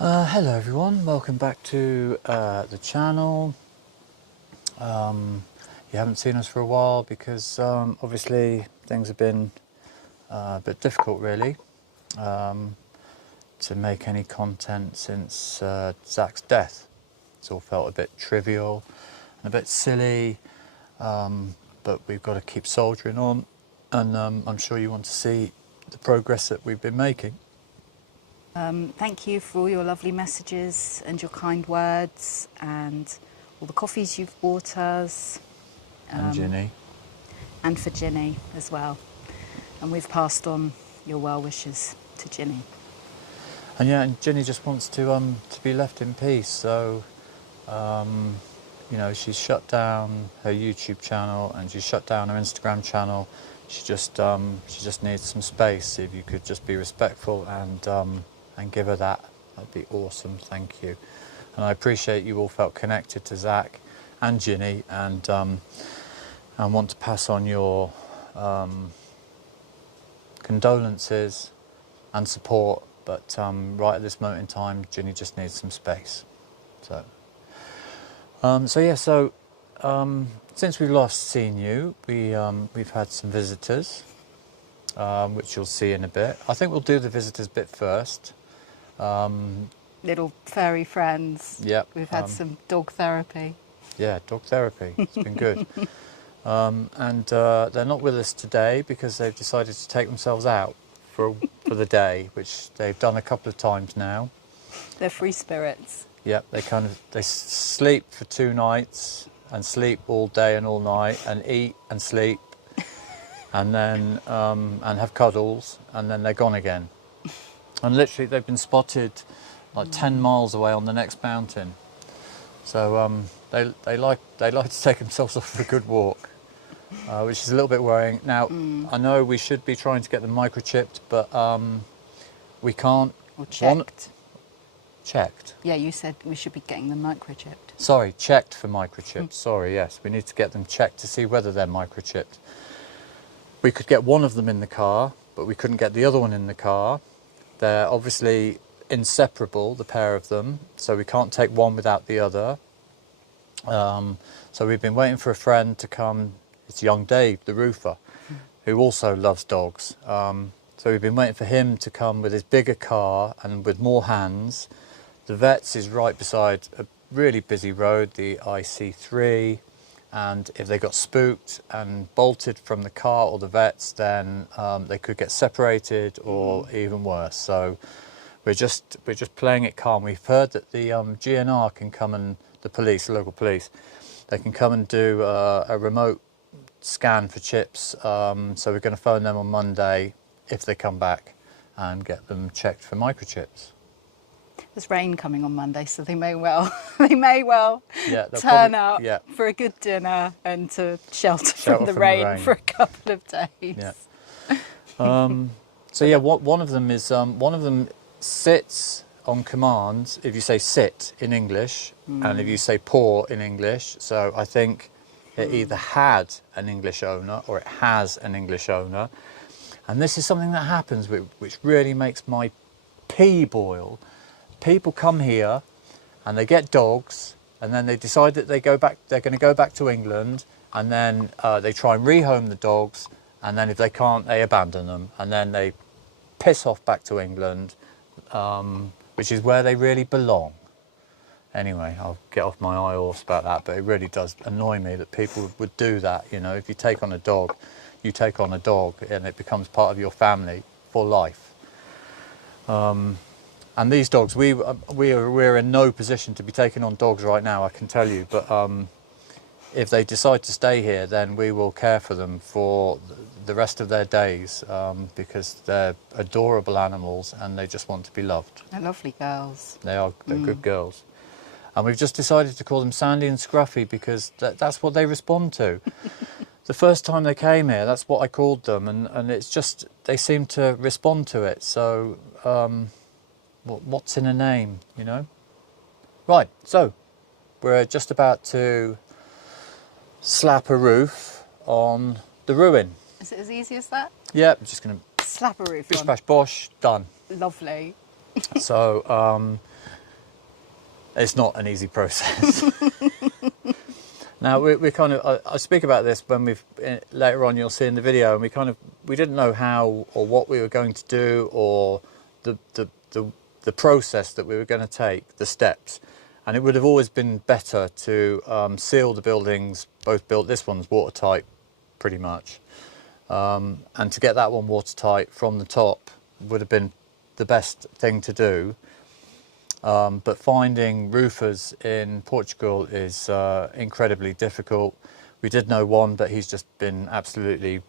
Hello everyone, welcome back to the channel. You haven't seen us for a while because obviously things have been a bit difficult really to make any content since Zach's death. It's all felt a bit trivial and a bit silly, but we've got to keep soldiering on, and I'm sure you want to see the progress that we've been making. Thank you for all your lovely messages and your kind words and all the coffees you've bought us. And Ginny. And for Ginny as well. And we've passed on your well wishes to Ginny. And yeah, and Ginny just wants to be left in peace. So, you know, she's shut down her YouTube channel and she's shut down her Instagram channel. She just needs some space. If you could just be respectful and give her that, that'd be awesome. Thank you. And I appreciate you all felt connected to Zach and Ginny, and want to pass on your condolences and support. But right at this moment in time, Ginny just needs some space. So, since we've last seen you, we've had some visitors, which you'll see in a bit. I think we'll do the visitors bit first. Little furry friends. Yep. We've had some dog therapy. Yeah, dog therapy. It's been good. They're not with us today because they've decided to take themselves out for the day, which they've done a couple of times now. They're free spirits. Yep, they sleep for 2 nights and sleep all day and all night and eat and sleep and then and have cuddles, and then they're gone again. And literally they've been spotted like 10 miles away on the next mountain. So they like to take themselves off for a good walk, which is a little bit worrying. Now, I know we should be trying to get them microchipped, but we can't. Or checked. Checked? Yeah, you said we should be getting them microchipped. Sorry, checked for microchips. Sorry, yes. We need to get them checked to see whether they're microchipped. We could get one of them in the car, but we couldn't get the other one in the car. They're obviously inseparable, the pair of them, so we can't take one without the other. So we've been waiting for a friend to come. It's young Dave, the roofer, who also loves dogs. So we've been waiting for him to come with his bigger car and with more hands. The vet's is right beside a really busy road, the IC3, and if they got spooked and bolted from the car or the vet's, then they could get separated or even worse. So we're just playing it calm. We've heard that the GNR can come, and the police, the local police, they can come and do a remote scan for chips. So we're going to phone them on Monday if they come back and get them checked for microchips. There's rain coming on Monday, so they may well turn out for a good dinner and to shelter from the rain for a couple of days. Yeah. So yeah, one of them sits on command if you say sit in English, and if you say paw in English. So I think it either had an English owner or it has an English owner. And this is something that happens which really makes my pee boil. People come here and they get dogs, and then they decide that they're going to go back to England, and then they try and rehome the dogs, and then if they can't, they abandon them, and then they piss off back to England, which is where they really belong. Anyway, I'll get off my high horse about that, but it really does annoy me that people would do that. You know, if you take on a dog, you take on a dog, and it becomes part of your family for life. And these dogs, we're in no position to be taking on dogs right now, I can tell you. But if they decide to stay here, then we will care for them for the rest of their days, because they're adorable animals and they just want to be loved. They're lovely girls. They're good girls. And we've just decided to call them Sandy and Scruffy because that's what they respond to. The first time they came here, that's what I called them, and it's just, they seem to respond to it. So what's in a name, you know? Right, so we're just about to slap a roof on the ruin. Is it as easy as that? Yeah, I'm just going to slap a roof bish on. bash bosh, done. Lovely. So It's not an easy process. Now we kind of, I speak about this when later on you'll see in the video, and we didn't know how or what we were going to do, or the process that we were going to take, the steps. And it would have always been better to seal the buildings, both built. This one's watertight pretty much. And to get that one watertight from the top would have been the best thing to do. But finding roofers in Portugal is incredibly difficult. We did know one, but he's just been absolutely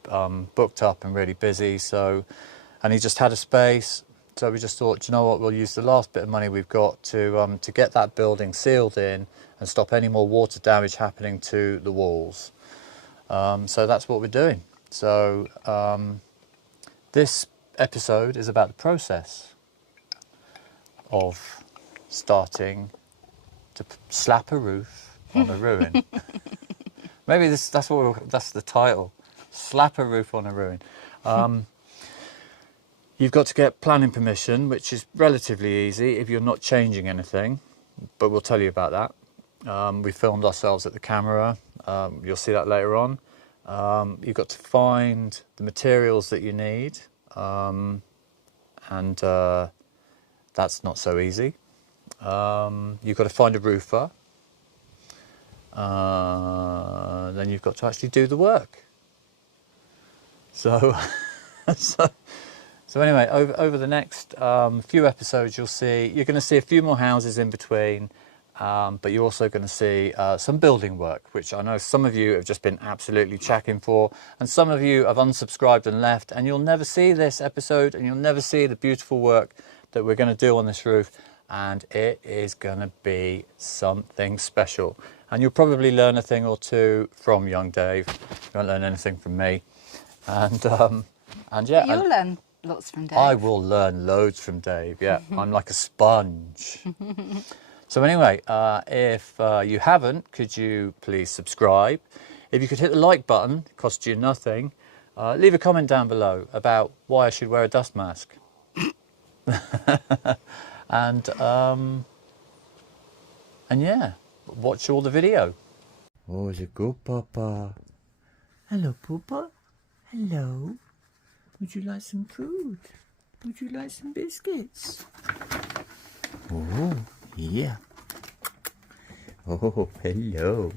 booked up and really busy. And he just had a space. So we just thought, you know what, we'll use the last bit of money we've got to get that building sealed in and stop any more water damage happening to the walls. So that's what we're doing. So this episode is about the process of starting to slap a roof on a ruin. Maybe that's the title. Slap a roof on a ruin. You've got to get planning permission, which is relatively easy if you're not changing anything, but we'll tell you about that. We filmed ourselves at the camera. You'll see that later on. You've got to find the materials that you need, and that's not so easy. You've got to find a roofer. Then you've got to actually do the work. So anyway, over the next few episodes, you're going to see a few more houses in between, but you're also going to see some building work, which I know some of you have just been absolutely checking for, and some of you have unsubscribed and left, and you'll never see this episode, and you'll never see the beautiful work that we're going to do on this roof, and it is going to be something special. And you'll probably learn a thing or two from young Dave. You won't learn anything from me. And yeah. But you'll learn lots from Dave. I will learn loads from Dave, yeah. I'm like a sponge. So anyway, if you haven't, could you please subscribe? If you could hit the like button, it costs you nothing. Leave a comment down below about why I should wear a dust mask. And yeah, watch all the video. Oh, is it good, Papa? Hello, Papa. Hello. Would you like some food? Would you like some biscuits? Oh, yeah. Oh, hello.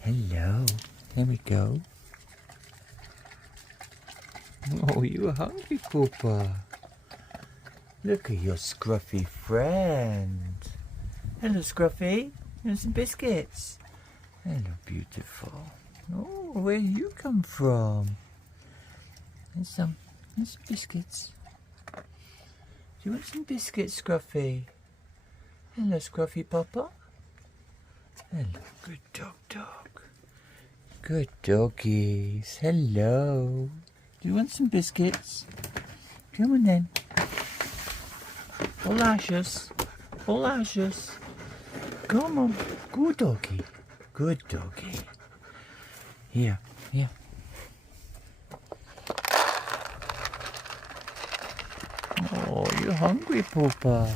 Hello. There we go. Oh, you hungry, Papa? Look at your scruffy friend. Hello, Scruffy. You want some biscuits? Hello, beautiful. Oh, where do you come from? Here's some biscuits. Do you want some biscuits, Scruffy? Hello, Scruffy Papa. Hello, good dog. Good doggies. Hello. Do you want some biscuits? Come on then. All ashes. Come on. Good doggy. Good doggy. Here. Oh, you're hungry, Papa.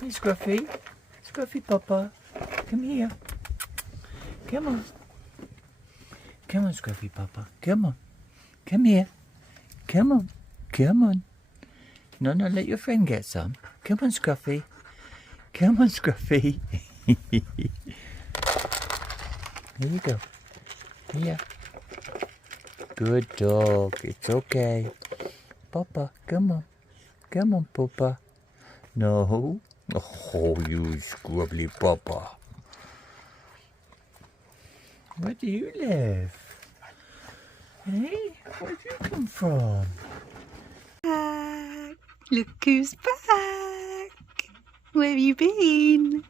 Hey, Scruffy. Scruffy Papa. Come here. Come on. Come on, Scruffy Papa. Come on. Come here. Come on. No, let your friend get some. Come on, Scruffy. Come on, Scruffy. Here you go. Here. Good dog. It's okay. Papa, come on. Come on, Papa. No. Oh, you scrubbly Papa. Where do you live? Hey, where do you come from? Back. Look who's back. Where have you been?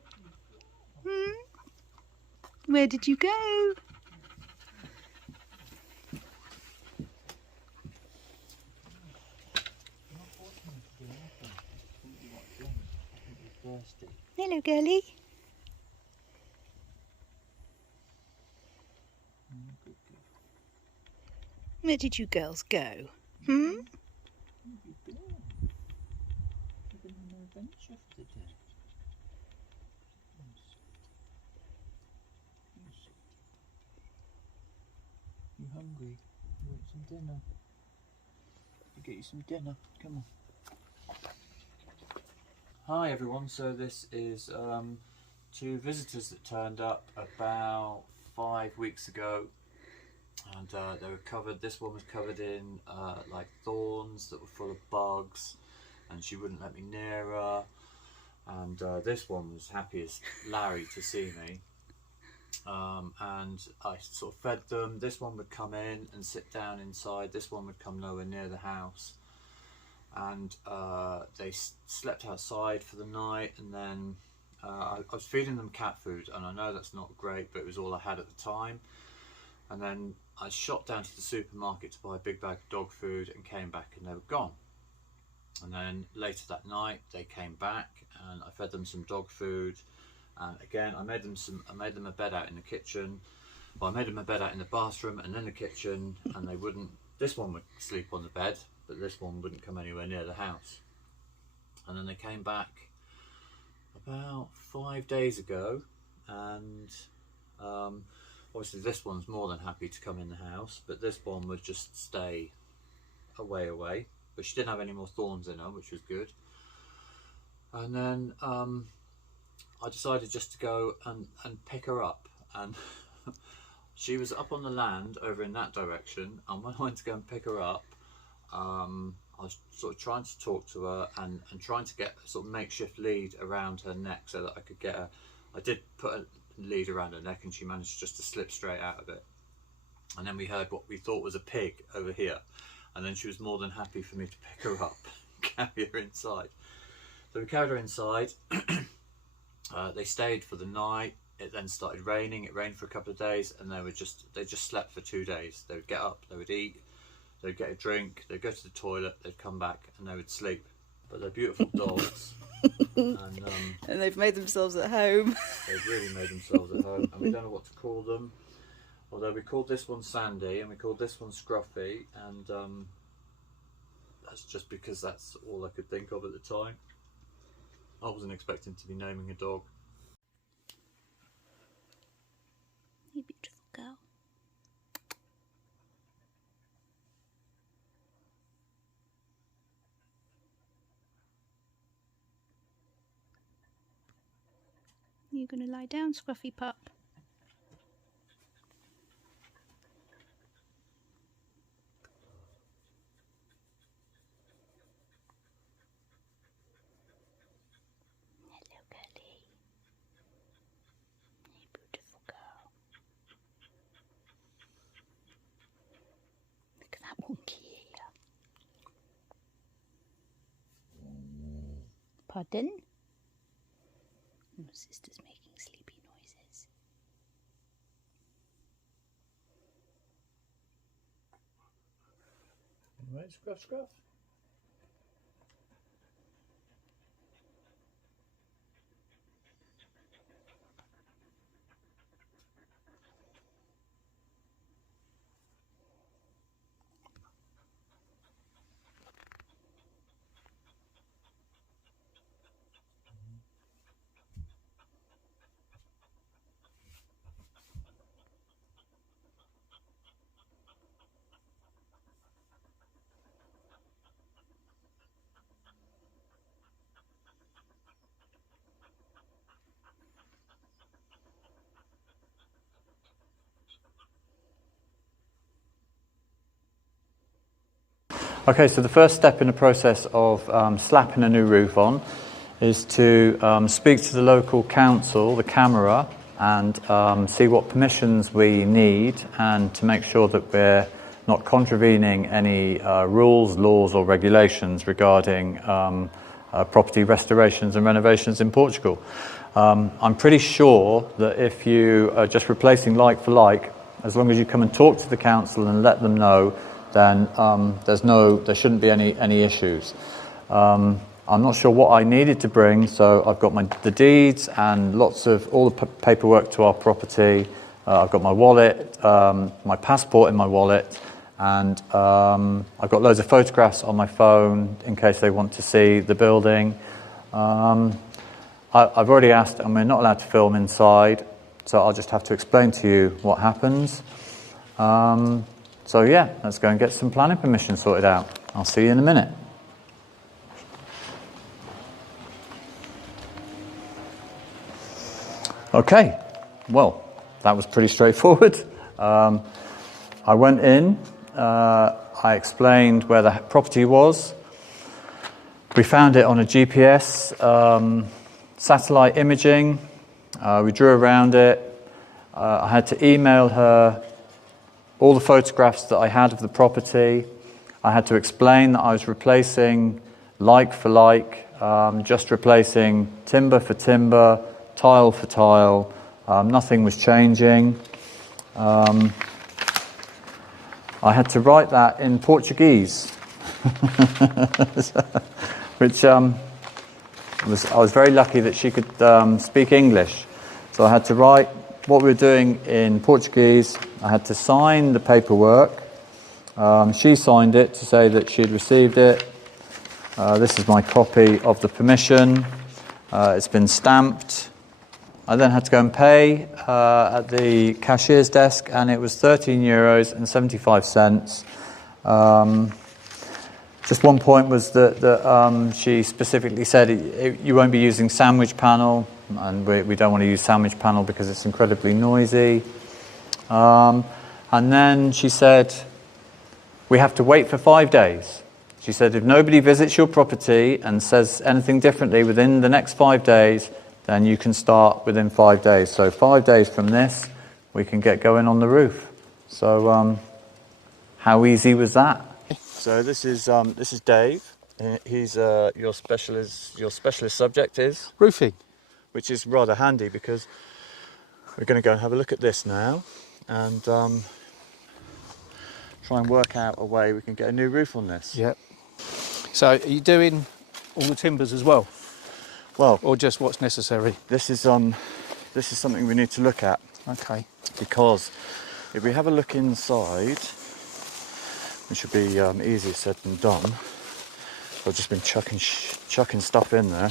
Where did you go? Hello, girlie. Where did you girls go? you for the day? You hungry? You want some dinner? I'll get you some dinner. Come on. Hi everyone. So this is two visitors that turned up about 5 weeks ago, and they were covered. This one was covered in like thorns that were full of bugs, and she wouldn't let me near her. And this one was happy as Larry to see me. And I sort of fed them. This one would come in and sit down inside. This one would come nowhere near the house. And they slept outside for the night. And then I was feeding them cat food, and I know that's not great, but it was all I had at the time. And then I shot down to the supermarket to buy a big bag of dog food and came back, and they were gone. And then later that night they came back, and I fed them some dog food. And again, I made them a bed out in the kitchen. Well, I made them a bed out in the bathroom and then the kitchen, and they wouldn't. This one would sleep on the bed, but this one wouldn't come anywhere near the house. And then they came back about 5 days ago, and obviously this one's more than happy to come in the house, but this one would just stay away. But she didn't have any more thorns in her, which was good. And then I decided just to go and pick her up, and she was up on the land over in that direction, and when I went to go and pick her up, I was sort of trying to talk to her and trying to get a sort of makeshift lead around her neck so that I could get her. I did put a lead around her neck, and she managed just to slip straight out of it. And then we heard what we thought was a pig over here, and then she was more than happy for me to pick her up and carry her inside. So we carried her inside. They stayed for the night. It then started raining. It rained for a couple of days, and they just slept for 2 days. They would get up, they would eat, they'd get a drink, they'd go to the toilet, they'd come back, and they would sleep. But they're beautiful dogs. And they've made themselves at home. They've really made themselves at home, and we don't know what to call them. Although we called this one Sandy and we called this one Scruffy, and that's just because that's all I could think of at the time. I wasn't expecting to be naming a dog. You beautiful girl. You're going to lie down, Scruffy pup. Hello, girlie. You beautiful girl. Look at that wonky ear. Pardon? Oh, sister's making sleepy noises. Right, scruff, scruff. Okay, so the first step in the process of slapping a new roof on is to speak to the local council, the camera, and see what permissions we need, and to make sure that we're not contravening any rules, laws or regulations regarding property restorations and renovations in Portugal. I'm pretty sure that if you are just replacing like for like, as long as you come and talk to the council and let them know, then there shouldn't be any issues. I'm not sure what I needed to bring, so I've got the deeds and all the paperwork to our property. I've got my wallet, my passport in my wallet, and I've got loads of photographs on my phone in case they want to see the building. I've already asked, and we're not allowed to film inside, so I'll just have to explain to you what happens. So yeah, let's go and get some planning permission sorted out. I'll see you in a minute. Okay, well, that was pretty straightforward. I went in, I explained where the property was. We found it on a GPS, satellite imaging. We drew around it. I had to email her all the photographs that I had of the property. I had to explain that I was replacing like for like, just replacing timber for timber, tile for tile. Nothing was changing. I had to write that in Portuguese, which I was very lucky that she could speak English. So I had to write what we were doing in Portuguese. I had to sign the paperwork. She signed it to say that she'd received it. This is my copy of the permission. It's been stamped. I then had to go and pay at the cashier's desk, and it was €13.75. Just one point was that she specifically said you won't be using sandwich panel, and we don't want to use sandwich panel because it's incredibly noisy. And then she said we have to wait for 5 days. She said if nobody visits your property and says anything differently within the next 5 days, then you can start within 5 days. So 5 days from this, we can get going on the roof. So how easy was that? So this is Dave. He's your specialist subject is roofing, which is rather handy because we're going to go and have a look at this now and try and work out a way we can get a new roof on this. Yep. So are you doing all the timbers as well? Well, or just what's necessary? This is something we need to look at. Okay. Because if we have a look inside, which should be easier said than done. I've just been chucking stuff in there.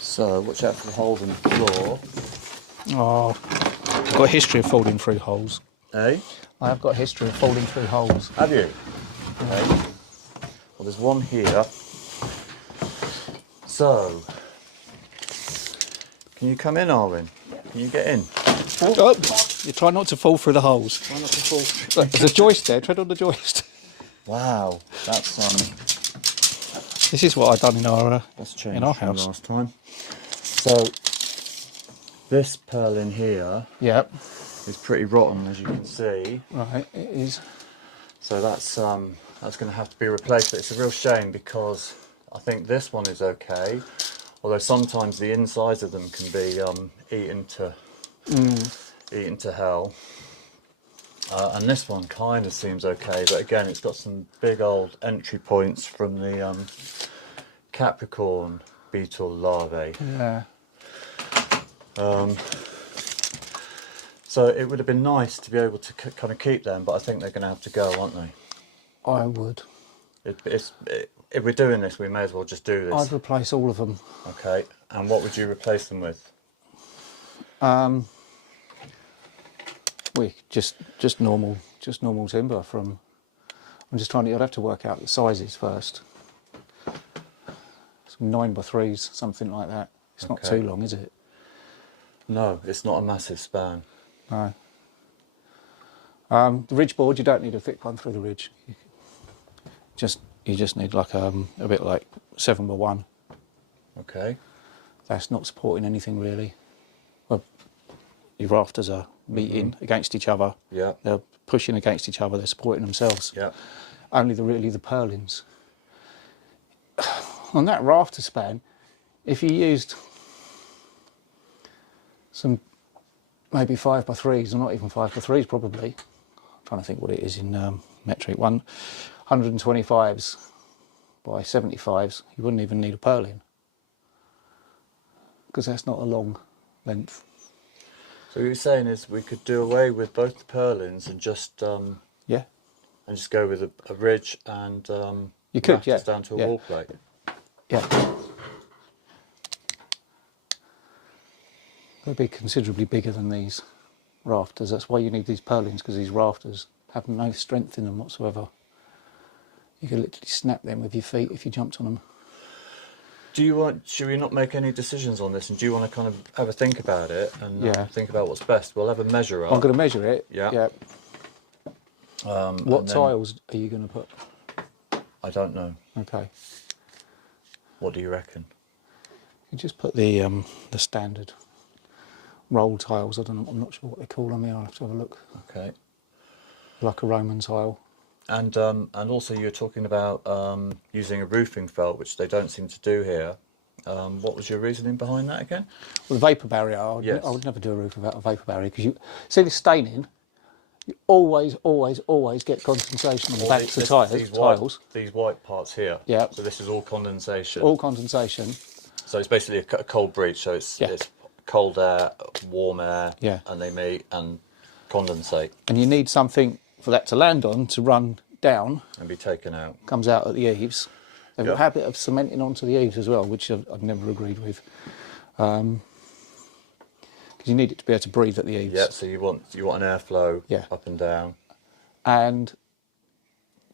So watch out for the holes in the floor. Oh, I've got a history of falling through holes. Eh? I have got a history of falling through holes. Have you? Okay. Well, there's one here. So, can you come in, Arwin? Can you get in? Oh, you try not to fall through the holes. Try not to fall. Look, there's a joist there. Tread on the joist. Wow, that's This is what I've done in our house last time. So this purlin here, yep, is pretty rotten, as you can see. Right, it is. So that's going to have to be replaced. But it's a real shame because I think this one is okay, although sometimes the insides of them can be eaten to hell. And this one kind of seems okay, but again, it's got some big old entry points from the Capricorn beetle larvae. Yeah. So it would have been nice to be able to kind of keep them, but I think they're going to have to go, aren't they? I would. If we're doing this, we may as well just do this. I'd replace all of them. Okay. And what would you replace them with? Just normal timber from. I'm just trying to. I'd have to work out the sizes first. Some 9x3s, something like that. It's not too long, is it? No, it's not a massive span. No. The ridge board, you don't need a thick one through the ridge. You just need like a bit like 7x1. Okay. That's not supporting anything really. Well, your rafters are meeting against each other. Yeah. They're pushing against each other. They're supporting themselves. Yeah. Only the purlins. On that rafter span, if you used some maybe 5x3s, or not even 5x3s probably. I'm trying to think what it is in metric. 125s by 75s, you wouldn't even need a purlin because that's not a long length. So what you're saying is we could do away with both the purlins and just Yeah. and just go with a ridge and You could, rafters down to a wall plate. Yeah. They'll be considerably bigger than these rafters. That's why you need these purlins, because these rafters have no strength in them whatsoever. You could literally snap them with your feet if you jumped on them. Should we not make any decisions on this, and do you want to kind of have a think about it and think about what's best? We'll have a measure up. I'm going to measure it. Yeah. What tiles are you going to put? I don't know. Okay. What do you reckon? You just put the standard roll tiles. I don't know. I'm not sure what they call them here. I'll have to have a look. Okay. Like a Roman tile. And also you're talking about using a roofing felt, which they don't seem to do here. What was your reasoning behind that again? Well, the vapour barrier. I would never do a roof without a vapour barrier, because you see the staining. You always get condensation on the backs of tiles. These white parts here. Yeah. So this is all condensation. All condensation. So it's basically a cold breach. So it's cold air, warm air, and they meet and condensate. And you need something for that to land on, to run down and be taken out. Comes out at the eaves. They've got a habit of cementing onto the eaves as well, which I've never agreed with. Because you need it to be able to breathe at the eaves. Yeah, so you want an airflow up and down. And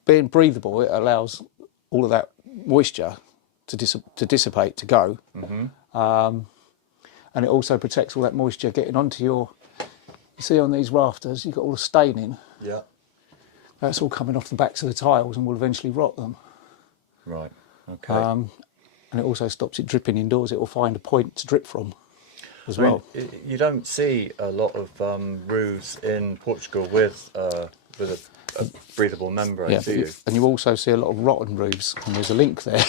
being breathable, it allows all of that moisture to dissipate, to go. And it also protects all that moisture getting onto your... You see on these rafters, you've got all the staining. Yeah. That's all coming off the backs of the tiles and will eventually rot them. Right, okay. And it also stops it dripping indoors. It will find a point to drip from as well. You don't see a lot of roofs in Portugal with a breathable membrane, do you? And you also see a lot of rotten roofs, and there's a link there.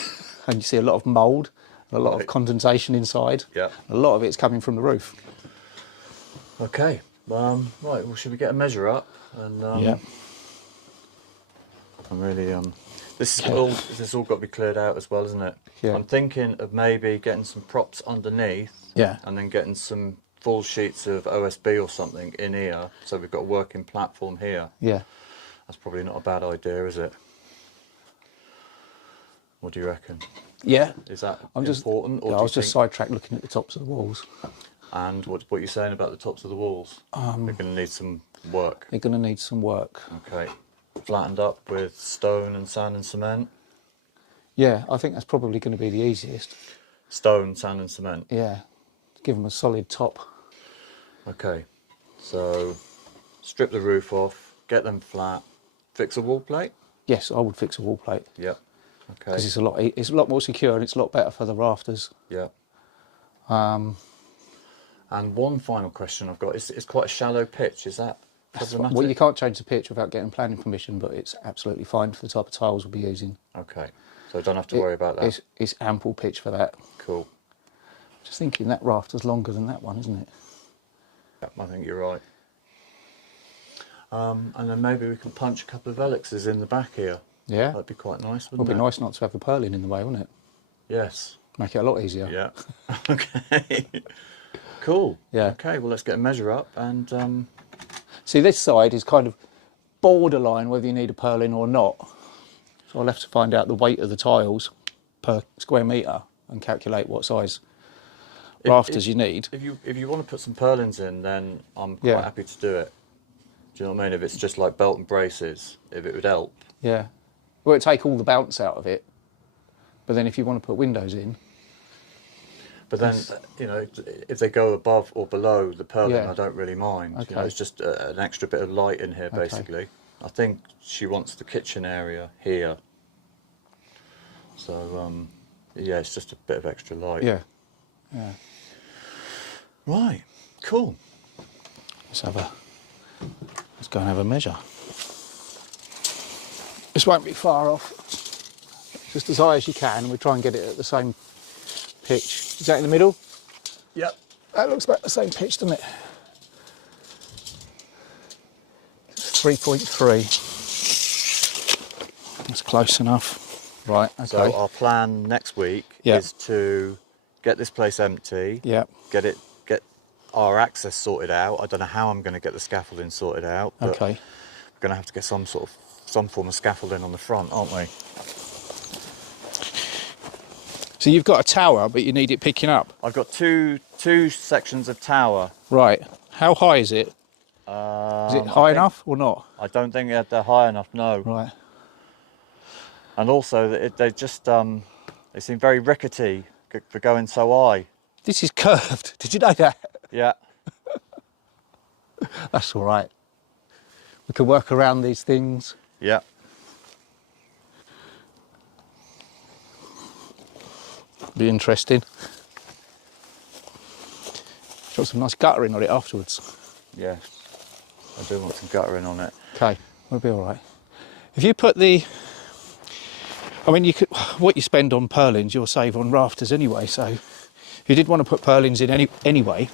And you see a lot of mould, a lot of condensation inside. Yeah. A lot of it's coming from the roof. Okay. Right, well, should we get a measure up? And I'm really this is all got to be cleared out as well, isn't it? Yeah. I'm thinking of maybe getting some props underneath. Yeah. And then getting some full sheets of OSB or something in here, so we've got a working platform here. Yeah. That's probably not a bad idea, is it? What do you reckon? Yeah. Is that important? Or I was just sidetracked looking at the tops of the walls. And what are you saying about the tops of the walls? They're going to need some work. They're going to need some work. Okay. Flattened up with stone and sand and cement? Yeah, I think that's probably going to be the easiest. Stone, sand and cement? Yeah. Give them a solid top. Okay. So, strip the roof off, get them flat, fix a wall plate? Yes, I would fix a wall plate. Yep. Okay. Because it's a lot more secure and it's a lot better for the rafters. Yeah. And one final question I've got is, it's quite a shallow pitch. Is that problematic? Well, you can't change the pitch without getting planning permission, but it's absolutely fine for the type of tiles we'll be using. Okay, so I don't have to worry about that. It's ample pitch for that. Cool. Just thinking that rafter's longer than that one, isn't it? Yeah, I think you're right. And then maybe we can punch a couple of helixes in the back here. Yeah. That'd be quite nice, wouldn't it? It would be nice not to have the purlin in the way, wouldn't it? Yes. Make it a lot easier. Yeah. Okay. Cool. Yeah. Okay, well, let's get a measure up and... See, this side is kind of borderline whether you need a purlin or not. So I'll have to find out the weight of the tiles per square metre and calculate what size rafters you need. If you want to put some purlins in, then I'm quite happy to do it. Do you know what I mean? If it's just like belt and braces, if it would help. Yeah. Well, it'd take all the bounce out of it. But then if you want to put windows in... But then, you know, if they go above or below the purlin, I don't really mind. Okay. You know, it's just an extra bit of light in here, basically. I think she wants the kitchen area here. So, yeah, it's just a bit of extra light. Yeah. Yeah. Right. Cool. Let's go and have a measure. This won't be far off. Just as high as you can, and we'll try and get it at the same pitch. Is that in the middle? Yep. That looks about the same pitch, doesn't it? 3.3. That's close enough. Right, okay. So our plan next week is to get this place empty. Yeah. Get our access sorted out. I don't know how I'm going to get the scaffolding sorted out. But Okay. we're going to have to get some form of scaffolding on the front, aren't we? So you've got a tower, but you need it picking up? I've got two sections of tower. Right. How high is it? Is it high enough or not? I don't think they're high enough, no. Right. And also, they just they seem very rickety for going so high. This is curved. Did you know that? Yeah. That's all right. We can work around these things. Yeah. Be interesting. Got some nice guttering on it afterwards. Yes. I do want some guttering on it. Okay, we'll be all right. If you put the, I mean, you could, what you spend on purlins, you'll save on rafters anyway. So, if you did want to put purlins in anyway.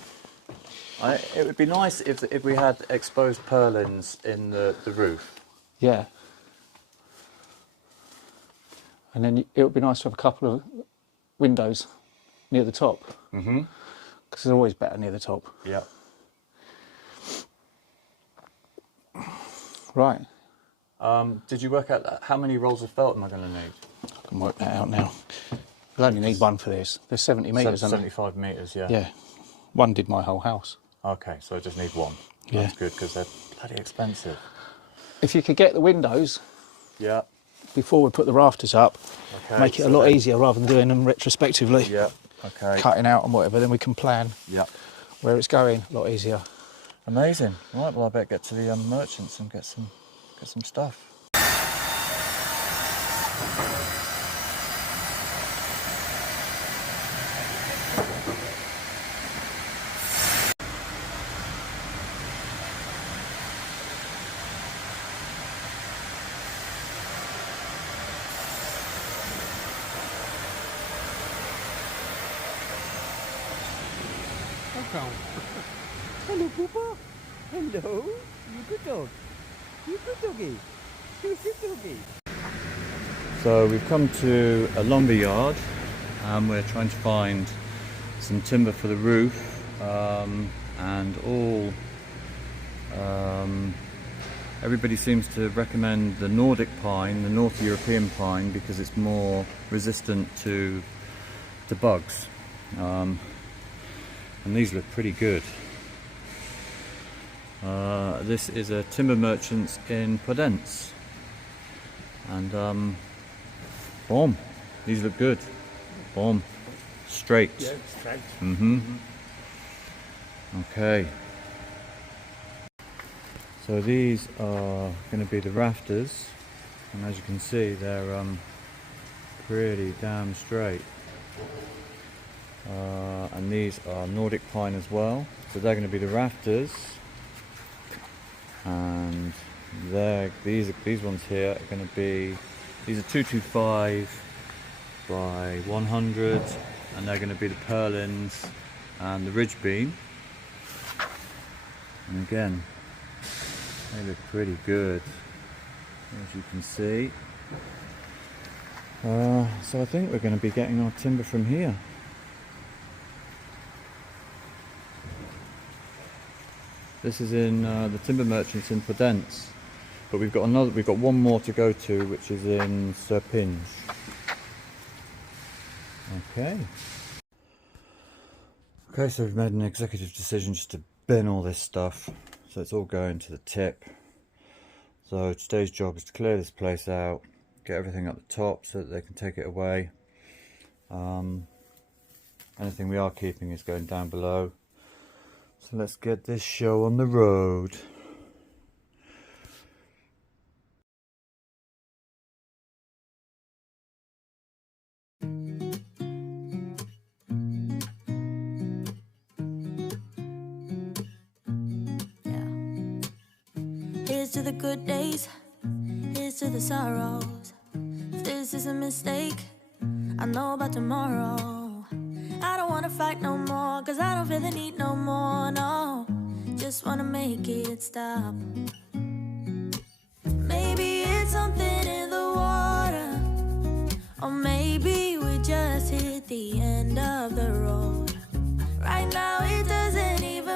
It would be nice if we had exposed purlins in the roof. Yeah. And then it would be nice to have a couple of windows near the top. Mm-hmm. Because they're always better near the top. Yeah. Right. Did you work out how many rolls of felt am I going to need? I can work that out now. We'll only need one for this. There's 70 metres, 75 metres, yeah. Yeah. One did my whole house. Okay, so I just need one. Yeah. That's good, because they're bloody expensive. If you could get the windows Yeah. before we put the rafters up, Okay, make it a lot easier rather than doing them retrospectively. Yeah, okay. Cutting out and whatever, then we can plan where it's going a lot easier. Amazing. Right, well I better get to the merchants and get some stuff. Hello, Poopa. Hello. You good dog. You good doggy. You good doggy. So we've come to a lumber yard and we're trying to find some timber for the roof and all everybody seems to recommend the Nordic pine, the North European pine, because it's more resistant to bugs. And these look pretty good. This is a timber merchants in Podence, and boom, these look good. Boom, straight. Yeah, straight. Okay. So these are going to be the rafters, and as you can see, they're pretty damn straight. And these are Nordic pine as well, so they're going to be the rafters. And these ones here are going to be, these are 225 by 100, and they're going to be the purlins and the ridge beam. And again, they look pretty good, as you can see. So I think we're going to be getting our timber from here. This is in the timber merchants in Podence, but we've got one more to go to, which is in Serpinge. Okay, so we've made an executive decision just to bin all this stuff, so it's all going to the tip. So today's job is to clear this place out, get everything up the top so that they can take it away. Anything we are keeping is going down below. So let's get this show on the road. Here's to the good days, here's to the sorrows. If this is a mistake, I know about tomorrow. I don't wanna fight no more, cause I don't feel the need no more, no. Just wanna make it stop. Maybe it's something in the water, or maybe we just hit the end of the road. Right now it doesn't even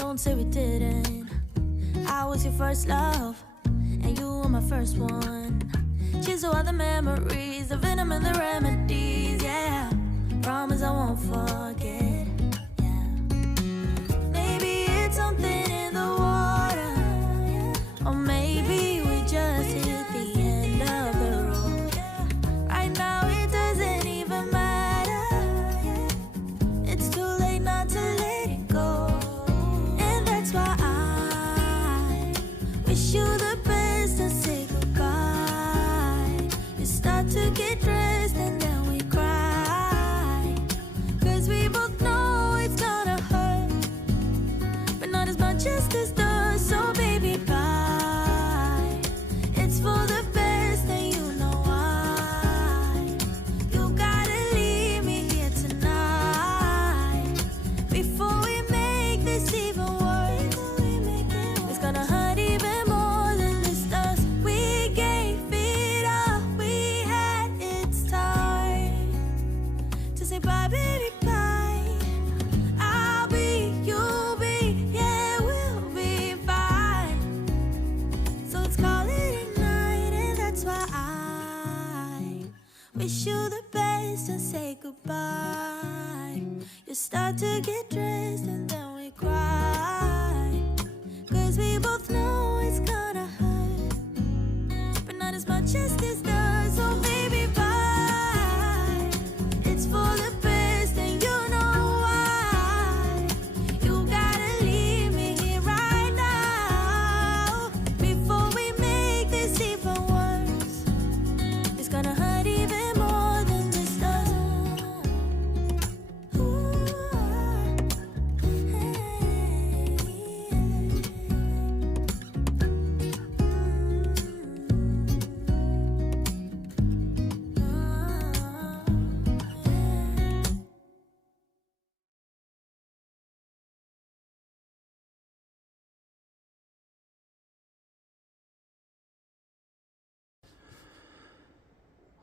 don't say we didn't. I was your first love, and you were my first one. Cheers to all the memories, the venom and the remedies, yeah. Promise I won't forget, yeah. Maybe it's something in the water, or maybe we just hit the end of the road. Right now it doesn't even matter. It's too late not to let it go. And that's why I wish you the best and say goodbye. You start to get dressed and then we cry, 'cause we both know it's gonna hurt, but not as much as this does. So baby, bye. It's for the best and you know why. You gotta leave me here tonight before we make this even worse. It's gonna hurt even more than this does. We gave it all we had. It's time to say bye, baby, bye. I'll be, you'll be, yeah, we'll be fine. So let's call it a night, and that's why I wish you the best and say goodbye. You start to get dressed and then we cry, 'cause we both know it's gonna hurt, but not as much as this does. So baby, bye. It's for the best and you know why. You gotta leave me here right now before we make this even worse. It's gonna hurt even more than this does. Ooh, hey.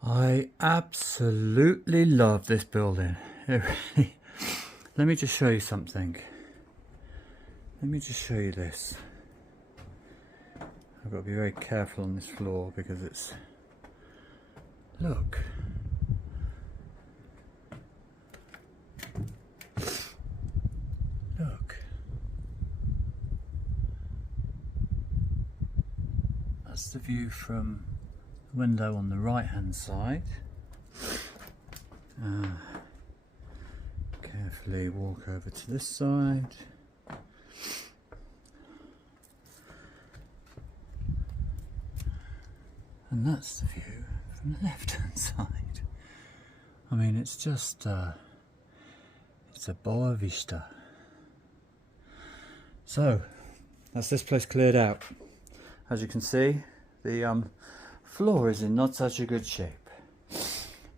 I absolutely love this building. It really... Let me just show you something. Let me just show you this. I've got to be very careful on this floor because it's... Look. Look. That's the view from the window on the right hand side. Carefully walk over to this side. And that's the view from the left hand side. I mean, it's just it's a boa vista. So that's this place cleared out. As you can see, the floor is in not such a good shape.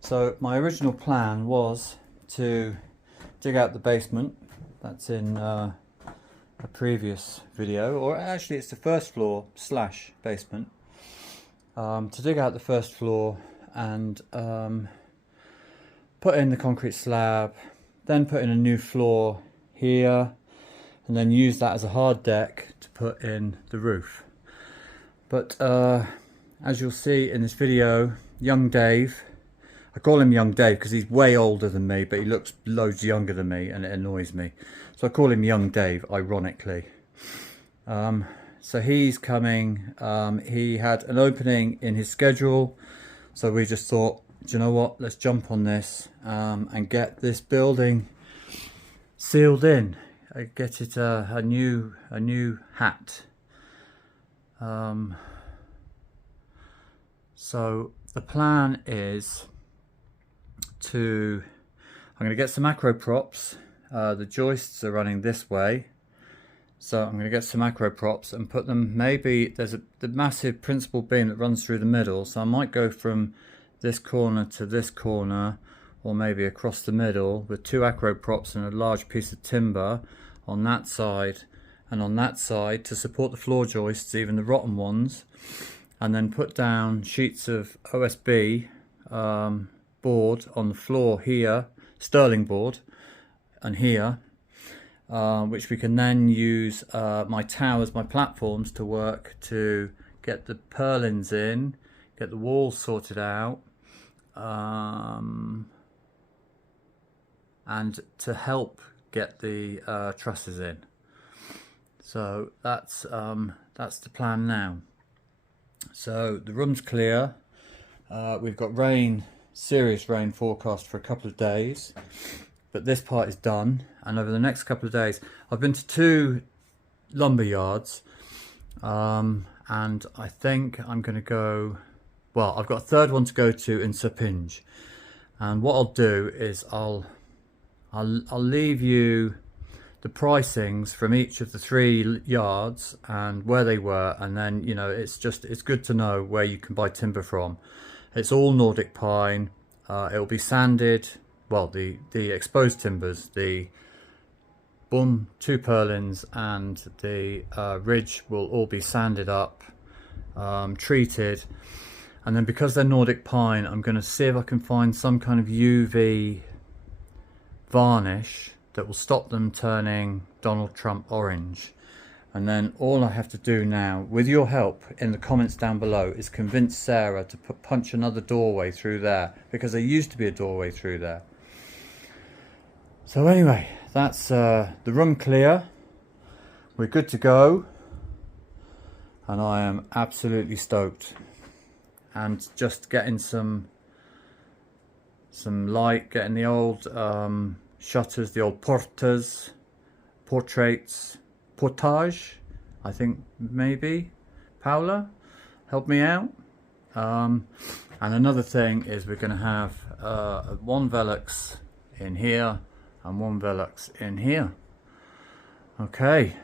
So my original plan was to dig out the basement. That's in a previous video, or actually it's the first floor slash basement. To dig out the first floor and put in the concrete slab, then put in a new floor here, and then use that as a hard deck to put in the roof. But as you'll see in this video, young Dave, I call him young Dave because he's way older than me, but he looks loads younger than me and it annoys me. So I call him young Dave, ironically. So he's coming. He had an opening in his schedule, so we just thought, do you know what, let's jump on this and get this building sealed in, get it a new hat. So the plan is I'm going to get some acro props. The joists are running this way, so I'm going to get some acro props and put them, maybe there's the massive principal beam that runs through the middle, so I might go from this corner to this corner, or maybe across the middle with two acro props and a large piece of timber on that side and on that side to support the floor joists, even the rotten ones, and then put down sheets of OSB board on the floor here, sterling board, and here, which we can then use my towers, my platforms to work to get the purlins in, get the walls sorted out, and to help get the trusses in. So that's the plan now. So the room's clear. We've got rain, serious rain forecast for a couple of days, but this part is done. And over the next couple of days, I've been to 2 lumber yards, and I think I'm going to go, well, I've got a third one to go to in Sapinge. And what I'll do is I'll leave you the pricings from each of the 3 yards and where they were, and then, you know, it's good to know where you can buy timber from. It's all Nordic pine. It'll be sanded. Well, the exposed timbers, the boom, 2 purlins and the ridge will all be sanded up, treated, and then because they're Nordic pine, I'm going to see if I can find some kind of UV varnish that will stop them turning Donald Trump orange. And then all I have to do now, with your help in the comments down below, is convince Sarah to punch another doorway through there, because there used to be a doorway through there. So anyway, that's the room clear. We're good to go, and I am absolutely stoked. And just getting some light, getting the old shutters, the old portraits, portage, I think maybe. Paula, help me out. And another thing is we're going to have 1 Velux in here and 1 Velux in here. Okay.